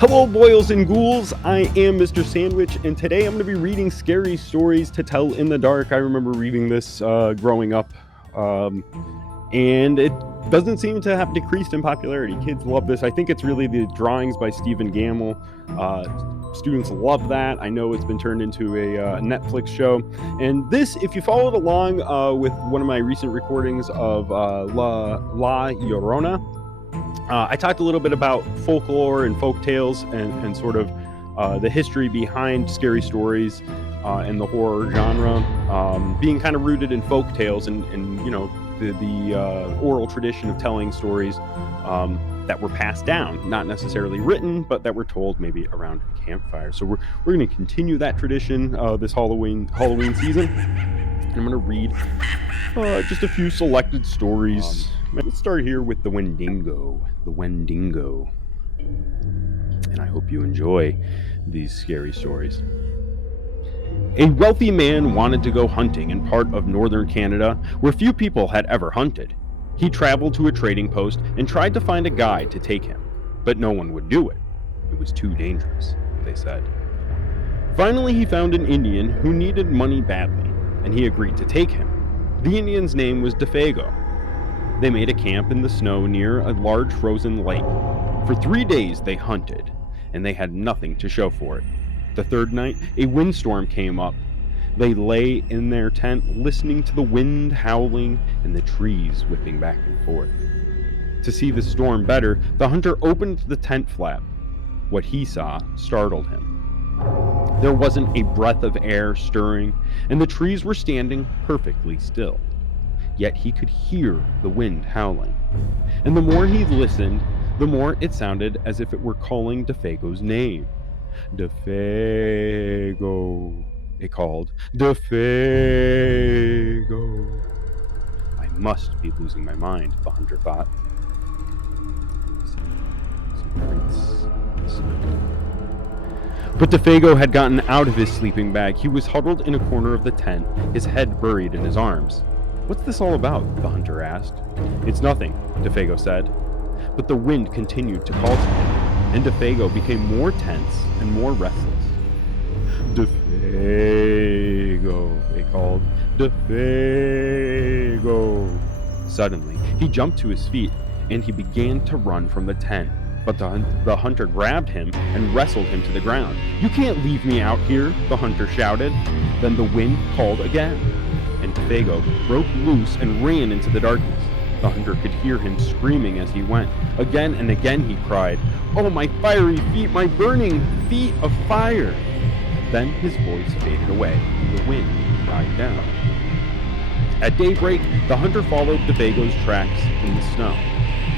Hello, boils and ghouls. I am Mr. Sandwich, and today I'm going to be reading scary stories to tell in the dark. I remember reading this growing up, and it doesn't seem to have decreased in popularity. Kids love this. I think it's really the drawings by Stephen Gamble. Students love that. I know it's been turned into a Netflix show. And this, if you followed along with one of my recent recordings of La Llorona, I talked a little bit about folklore and folk tales and sort of the history behind scary stories and the horror genre, being kind of rooted in folk tales and you know, the oral tradition of telling stories that were passed down, not necessarily written, but that were told maybe around a campfire. So we're going to continue that tradition this Halloween season. And I'm going to read just a few selected stories. Let's start here with the Wendigo. The Wendigo. And I hope you enjoy these scary stories. A wealthy man wanted to go hunting in part of northern Canada where few people had ever hunted. He traveled to a trading post and tried to find a guide to take him, but no one would do it. It was too dangerous, they said. Finally, he found an Indian who needed money badly, and he agreed to take him. The Indian's name was Defago. They made a camp in the snow near a large frozen lake. For 3 days they hunted, and they had nothing to show for it. The third night, a windstorm came up. They lay in their tent listening to the wind howling and the trees whipping back and forth. To see the storm better, the hunter opened the tent flap. What he saw startled him. There wasn't a breath of air stirring, and the trees were standing perfectly still. Yet he could hear the wind howling. And the more he listened, the more it sounded as if it were calling Defago's name. Defago, it called. Defago. I must be losing my mind, the hunter thought. But Defago had gotten out of his sleeping bag. He was huddled in a corner of the tent, his head buried in his arms. "What's this all about?" the hunter asked. "It's nothing," Defago said. But the wind continued to call to him, and Defago became more tense and more restless. "Defago," it called. "Defago." Suddenly, he jumped to his feet, and he began to run from the tent. But the hunter grabbed him and wrestled him to the ground. "You can't leave me out here," the hunter shouted. Then the wind called again, and Defago broke loose and ran into the darkness. The hunter could hear him screaming as he went. Again and again he cried, "Oh, my fiery feet, my burning feet of fire!" Then his voice faded away. The wind died down. At daybreak, the hunter followed Defago's tracks in the snow.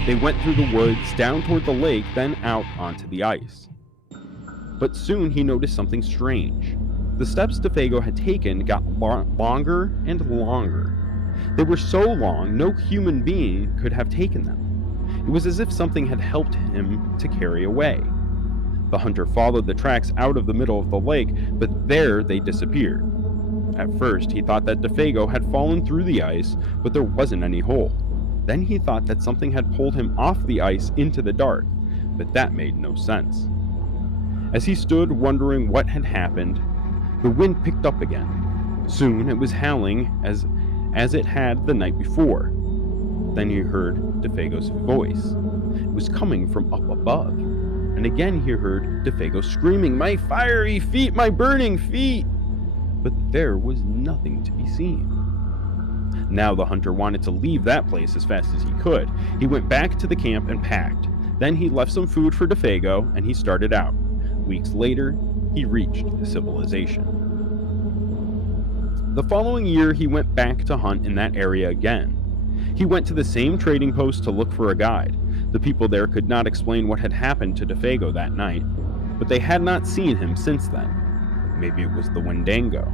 They went through the woods, down toward the lake, then out onto the ice. But soon he noticed something strange. The steps Defago had taken got longer and longer. They were so long, no human being could have taken them. It was as if something had helped him to carry away. The hunter followed the tracks out of the middle of the lake, but there they disappeared. At first, he thought that Defago had fallen through the ice, but there wasn't any hole. Then he thought that something had pulled him off the ice into the dark, but that made no sense. As he stood wondering what had happened, the wind picked up again. Soon it was howling as it had the night before. Then he heard Defago's voice. It was coming from up above. And again he heard Defago screaming, "My fiery feet, my burning feet!" But there was nothing to be seen. Now the hunter wanted to leave that place as fast as he could. He went back to the camp and packed. Then he left some food for Defago and he started out. Weeks later, he reached civilization. The following year, he went back to hunt in that area again. He went to the same trading post to look for a guide. The people there could not explain what had happened to Defago that night, but they had not seen him since then. Maybe it was the Wendigo,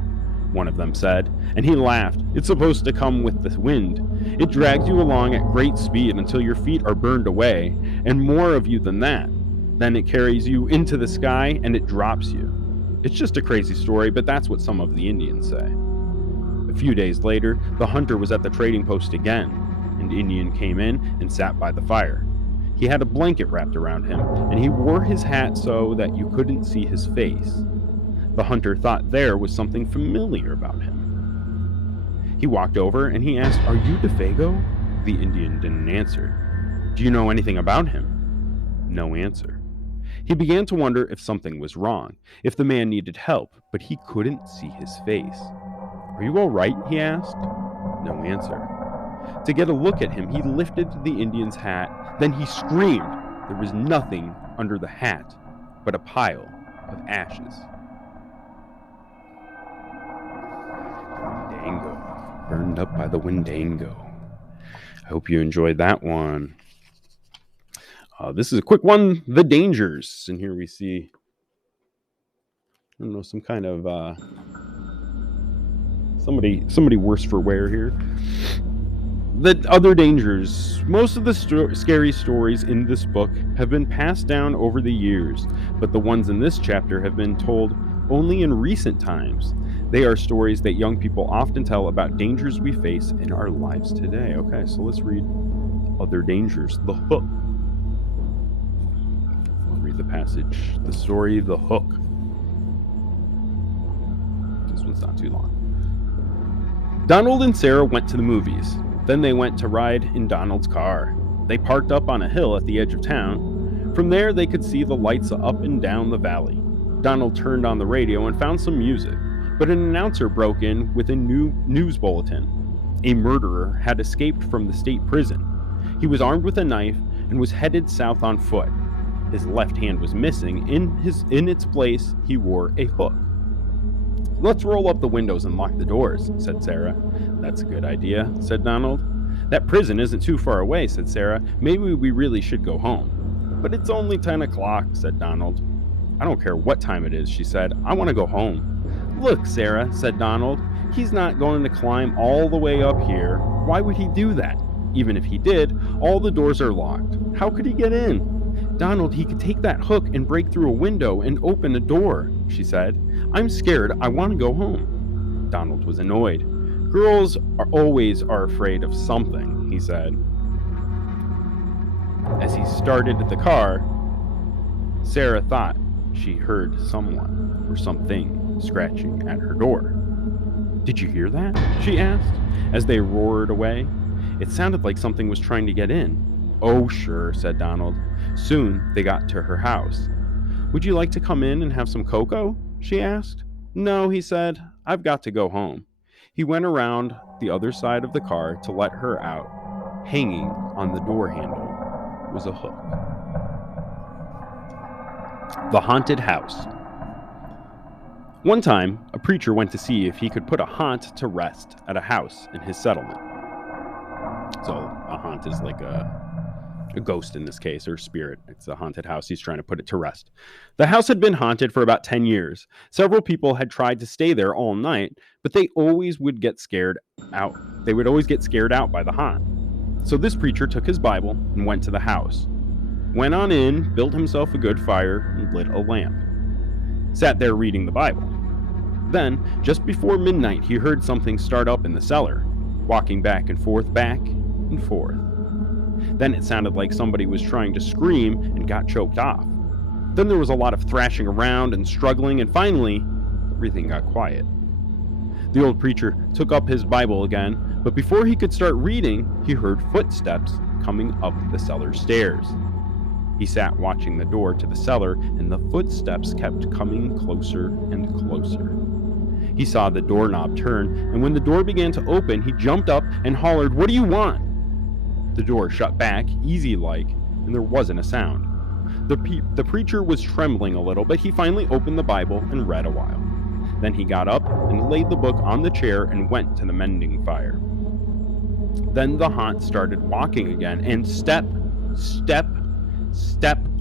one of them said, and he laughed. "It's supposed to come with the wind. It drags you along at great speed until your feet are burned away, and more of you than that. Then it carries you into the sky and it drops you. It's just a crazy story, but that's what some of the Indians say." A few days later, the hunter was at the trading post again. An Indian came in and sat by the fire. He had a blanket wrapped around him, and he wore his hat so that you couldn't see his face. The hunter thought there was something familiar about him. He walked over and he asked, "Are you Defago?" The Indian didn't answer. "Do you know anything about him?" No answer. He began to wonder if something was wrong, if the man needed help, but he couldn't see his face. "Are you all right?" he asked. No answer. To get a look at him, he lifted the Indian's hat. Then he screamed. There was nothing under the hat but a pile of ashes. Wendigo. Burned up by the Wendigo. I hope you enjoyed that one. This is a quick one. The dangers. And here we see, I don't know, some kind of somebody worse for wear here. The other dangers. Most of the scary stories in this book have been passed down over the years, but the ones in this chapter have been told only in recent times. They are stories that young people often tell about dangers we face in our lives today. Okay, so let's read Other Dangers. The Hook. I'll read the passage. The story, The Hook. This one's not too long. Donald and Sarah went to the movies. Then they went to ride in Donald's car. They parked up on a hill at the edge of town. From there, they could see the lights up and down the valley. Donald turned on the radio and found some music, but an announcer broke in with a new news bulletin. A murderer had escaped from the state prison. He was armed with a knife and was headed south on foot. His left hand was missing. In its place, he wore a hook. "Let's roll up the windows and lock the doors," said Sarah. "That's a good idea," said Donald. "That prison isn't too far away," said Sarah. "Maybe we really should go home." "But it's only 10 o'clock, said Donald. "I don't care what time it is," she said. "I want to go home." "Look, Sarah," said Donald. "He's not going to climb all the way up here. Why would he do that? Even if he did, all the doors are locked. How could he get in?" "Donald, he could take that hook and break through a window and open a door," she said. "I'm scared. I want to go home." Donald was annoyed. "Girls always are afraid of something," he said. As he started the car, Sarah thought she heard someone or something scratching at her door. "Did you hear that?" she asked, as they roared away. "It sounded like something was trying to get in." "Oh, sure," said Donald. Soon they got to her house. "Would you like to come in and have some cocoa?" she asked. "No," he said. "I've got to go home." He went around the other side of the car to let her out. Hanging on the door handle was a hook. The Haunted House. One time, a preacher went to see if he could put a haunt to rest at a house in his settlement. So a haunt is like a ghost in this case, or spirit. It's a haunted house. He's trying to put it to rest. The house had been haunted for about 10 years. Several people had tried to stay there all night, but they always would get scared out. They would always get scared out by the haunt. So this preacher took his Bible and went to the house. Went on in, built himself a good fire, and lit a lamp. Sat there reading the Bible. Then, just before midnight, he heard something start up in the cellar, walking back and forth, back and forth. Then it sounded like somebody was trying to scream and got choked off. Then there was a lot of thrashing around and struggling, and finally, everything got quiet. The old preacher took up his Bible again, but before he could start reading, he heard footsteps coming up the cellar stairs. He sat watching the door to the cellar, and the footsteps kept coming closer and closer. He saw the doorknob turn, and when the door began to open, he jumped up and hollered, "What do you want?" The door shut back, easy-like, and there wasn't a sound. The preacher was trembling a little, but he finally opened the Bible and read a while. Then he got up and laid the book on the chair and went to the mending fire. Then the haunt started walking again, and step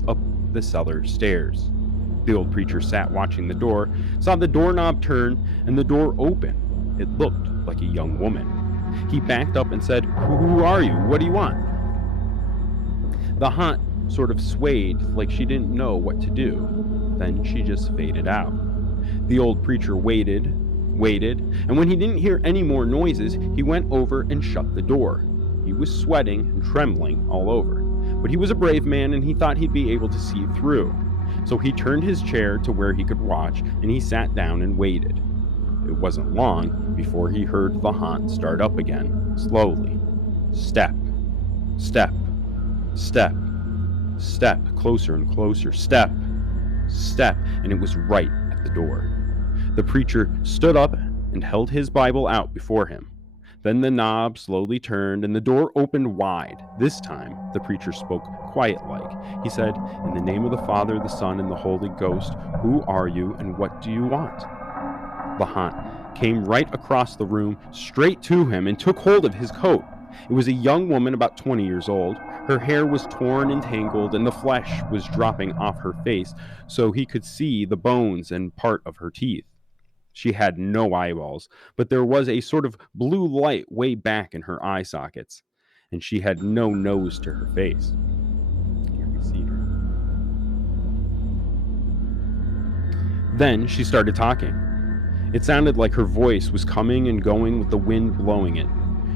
up the cellar stairs. The old preacher sat watching the door, saw the doorknob turn, and the door open. It looked like a young woman. He backed up and said, "Who are you? What do you want?" The haunt sort of swayed like she didn't know what to do. Then she just faded out. The old preacher waited, and when he didn't hear any more noises, he went over and shut the door. He was sweating and trembling all over, but he was a brave man and he thought he'd be able to see through. So he turned his chair to where he could watch, and he sat down and waited. It wasn't long before he heard the haunt start up again, slowly. Step, step, step, step, closer and closer, step, step, and it was right at the door. The preacher stood up and held his Bible out before him. Then the knob slowly turned and the door opened wide. This time, the preacher spoke quiet-like. He said, "In the name of the Father, the Son, and the Holy Ghost, who are you and what do you want?" The haunt came right across the room, straight to him, and took hold of his coat. It was a young woman about 20 years old. Her hair was torn and tangled, and the flesh was dropping off her face, so he could see the bones and part of her teeth. She had no eyeballs, but there was a sort of blue light way back in her eye sockets, and she had no nose to her face. Here we see her. Then she started talking. It sounded like her voice was coming and going with the wind blowing it.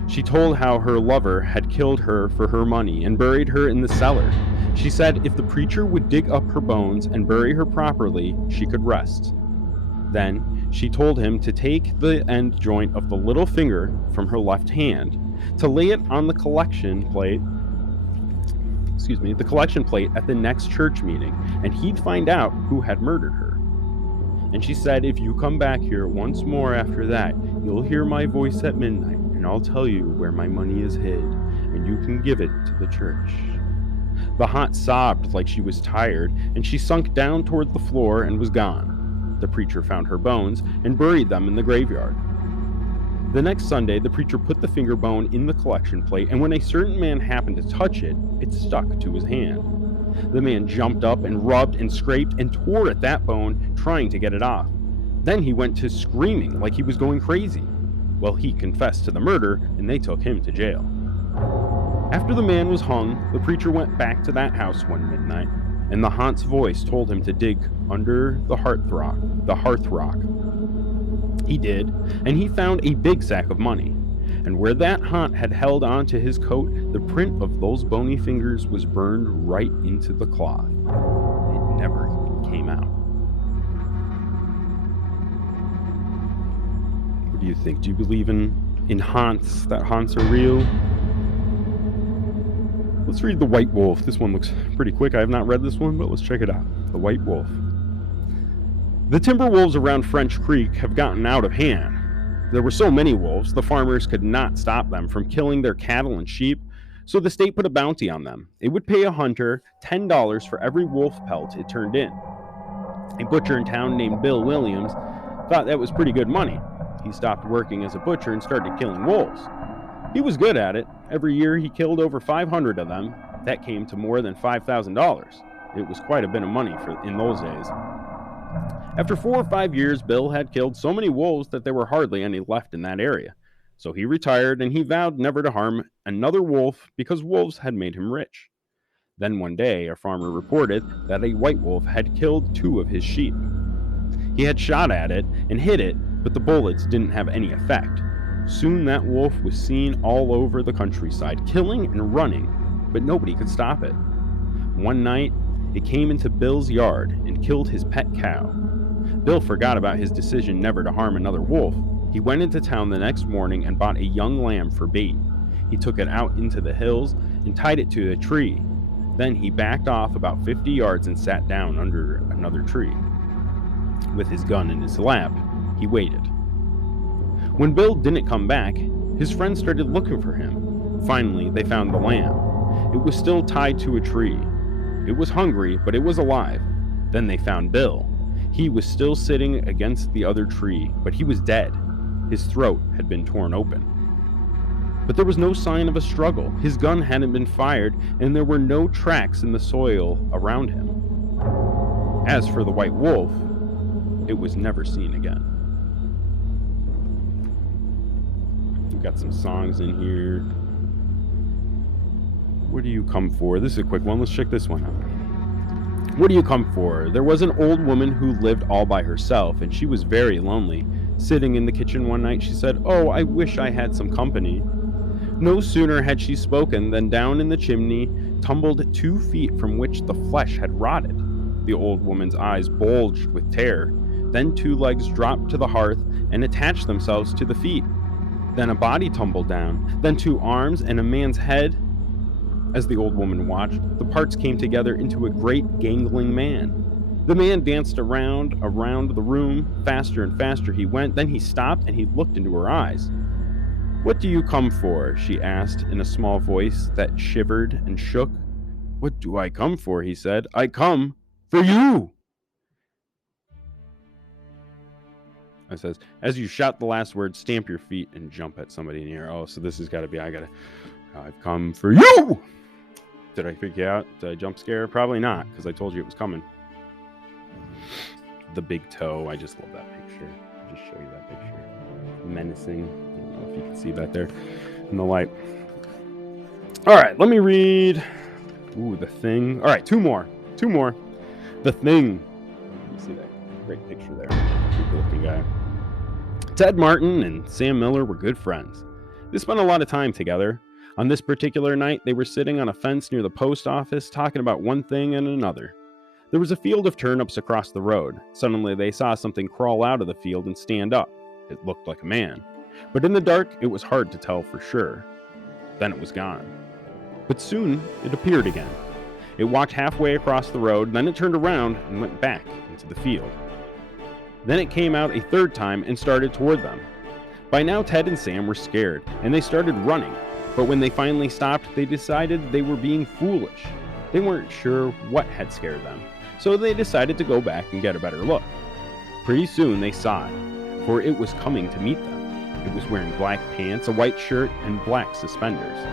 She told how her lover had killed her for her money and buried her in the cellar. She said if the preacher would dig up her bones and bury her properly, she could rest. Then she told him to take the end joint of the little finger from her left hand, to lay it on the collection plate at the next church meeting, and he'd find out who had murdered her. And she said, if you come back here once more after that, you'll hear my voice at midnight, and I'll tell you where my money is hid, and you can give it to the church. The haunt sobbed like she was tired, and she sunk down toward the floor and was gone. The preacher found her bones and buried them in the graveyard. The next Sunday, the preacher put the finger bone in the collection plate, and when a certain man happened to touch it, it stuck to his hand. The man jumped up and rubbed and scraped and tore at that bone, trying to get it off. Then he went to screaming like he was going crazy. Well, he confessed to the murder, and they took him to jail. After the man was hung, the preacher went back to that house one midnight, and the haunt's voice told him to dig under the hearth rock. He did, and he found a big sack of money. And where that haunt had held on to his coat, the print of those bony fingers was burned right into the cloth. It never came out. What do you think? Do you believe in haunts, that haunts are real? Let's read The White Wolf. This one looks pretty quick. I have not read this one, but let's check it out. The White Wolf. The timber wolves around French Creek have gotten out of hand. There were so many wolves, the farmers could not stop them from killing their cattle and sheep, so the state put a bounty on them. It would pay a hunter $10 for every wolf pelt it turned in. A butcher in town named Bill Williams thought that was pretty good money. He stopped working as a butcher and started killing wolves. He was good at it. Every year he killed over 500 of them. That came to more than $5,000. It was quite a bit of money in those days. After 4 or 5 years, Bill had killed so many wolves that there were hardly any left in that area. So he retired and he vowed never to harm another wolf because wolves had made him rich. Then one day, a farmer reported that a white wolf had killed 2 of his sheep. He had shot at it and hit it, but the bullets didn't have any effect. Soon that wolf was seen all over the countryside, killing and running, but nobody could stop it. One night, it came into Bill's yard and killed his pet cow. Bill forgot about his decision never to harm another wolf. He went into town the next morning and bought a young lamb for bait. He took it out into the hills and tied it to a tree. Then he backed off about 50 yards and sat down under another tree. With his gun in his lap, he waited. When Bill didn't come back, his friends started looking for him. Finally, they found the lamb. It was still tied to a tree. It was hungry, but it was alive. Then they found Bill. He was still sitting against the other tree, but he was dead. His throat had been torn open. But there was no sign of a struggle. His gun hadn't been fired, and there were no tracks in the soil around him. As for the white wolf, it was never seen again. We've got some songs in here. What do you come for? This is a quick one. Let's check this one out. What do you come for? There was an old woman who lived all by herself, and she was very lonely. Sitting in the kitchen one night, she said, "Oh, I wish I had some company." No sooner had she spoken than down in the chimney tumbled 2 feet from which the flesh had rotted. The old woman's eyes bulged with terror. Then 2 legs dropped to the hearth and attached themselves to the feet. Then a body tumbled down. Then 2 arms and a man's head. As the old woman watched, the parts came together into a great gangling man. The man danced around the room. Faster and faster he went. Then he stopped and he looked into her eyes. "What do you come for?" she asked in a small voice that shivered and shook. "What do I come for?" he said. "I come for you." It says, as you shout the last word, stamp your feet and jump at somebody in the air. Oh, so this has got to be, I've come for you. Did I freak you out? Did I jump scare? Probably not, because I told you it was coming. The big toe. I just love that picture. I'll just show you that picture. Menacing. I don't know if you can see that there in the light. All right, let me read. Ooh, The Thing. All right, two more. The Thing. You see that great picture there. Creepy looking guy. Ted Martin and Sam Miller were good friends. They spent a lot of time together. On this particular night, they were sitting on a fence near the post office, talking about one thing and another. There was a field of turnips across the road. Suddenly, they saw something crawl out of the field and stand up. It looked like a man. But in the dark, it was hard to tell for sure. Then it was gone. But soon, it appeared again. It walked halfway across the road, then it turned around and went back into the field. Then it came out a third time and started toward them. By now, Ted and Sam were scared, and they started running. But when they finally stopped, they decided they were being foolish. They weren't sure what had scared them, so they decided to go back and get a better look. Pretty soon they saw it, for it was coming to meet them. It was wearing black pants, a white shirt, and black suspenders.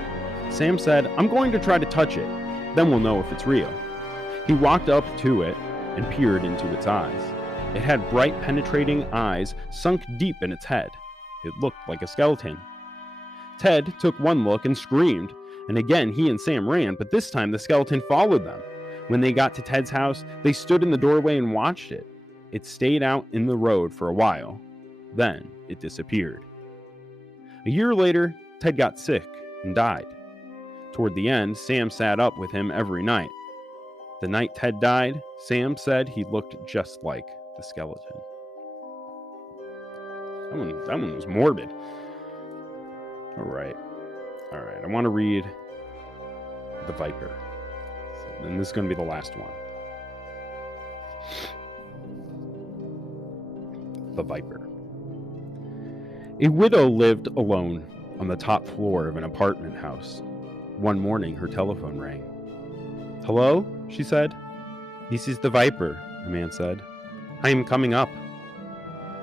Sam said, "I'm going to try to touch it, then we'll know if it's real." He walked up to it and peered into its eyes. It had bright, penetrating eyes sunk deep in its head. It looked like a skeleton. Ted took one look and screamed, and again he and Sam ran, but this time the skeleton followed them. When they got to Ted's house, they stood in the doorway and watched it. It stayed out in the road for a while. Then it disappeared. A year later, Ted got sick and died. Toward the end, Sam sat up with him every night. The night Ted died, Sam said he looked just like the skeleton. That one was morbid. All right. I want to read The Viper. And this is going to be the last one. The Viper. A widow lived alone on the top floor of an apartment house. One morning, her telephone rang. "Hello?" she said. "This is the Viper," the man said. "I am coming up."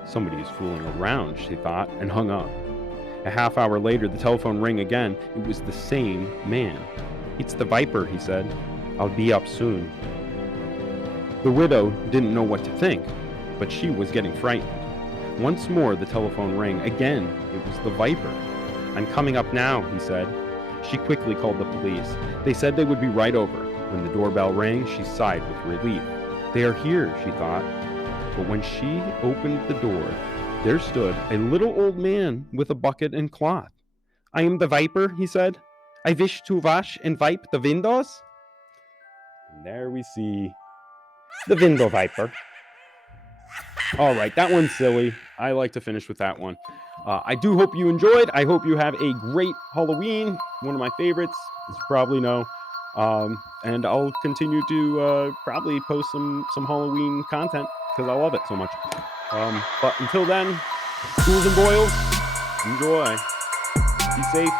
Somebody is fooling around, she thought, and hung up. A half hour later, the telephone rang again. It was the same man. "It's the Viper," he said. "I'll be up soon." The widow didn't know what to think, but she was getting frightened. Once more, the telephone rang. Again, it was the Viper. "I'm coming up now," he said. She quickly called the police. They said they would be right over. When the doorbell rang, she sighed with relief. They are here, she thought. But when she opened the door, there stood a little old man with a bucket and cloth. "I am the Viper," he said. "I wish to wash and wipe the windows." And there we see the window viper. All right, that one's silly. I like to finish with that one. I do hope you enjoyed. I hope you have a great Halloween. One of my favorites, as you probably know. And I'll continue to probably post some Halloween content because I love it so much. But until then, schools and boils, enjoy. Be safe.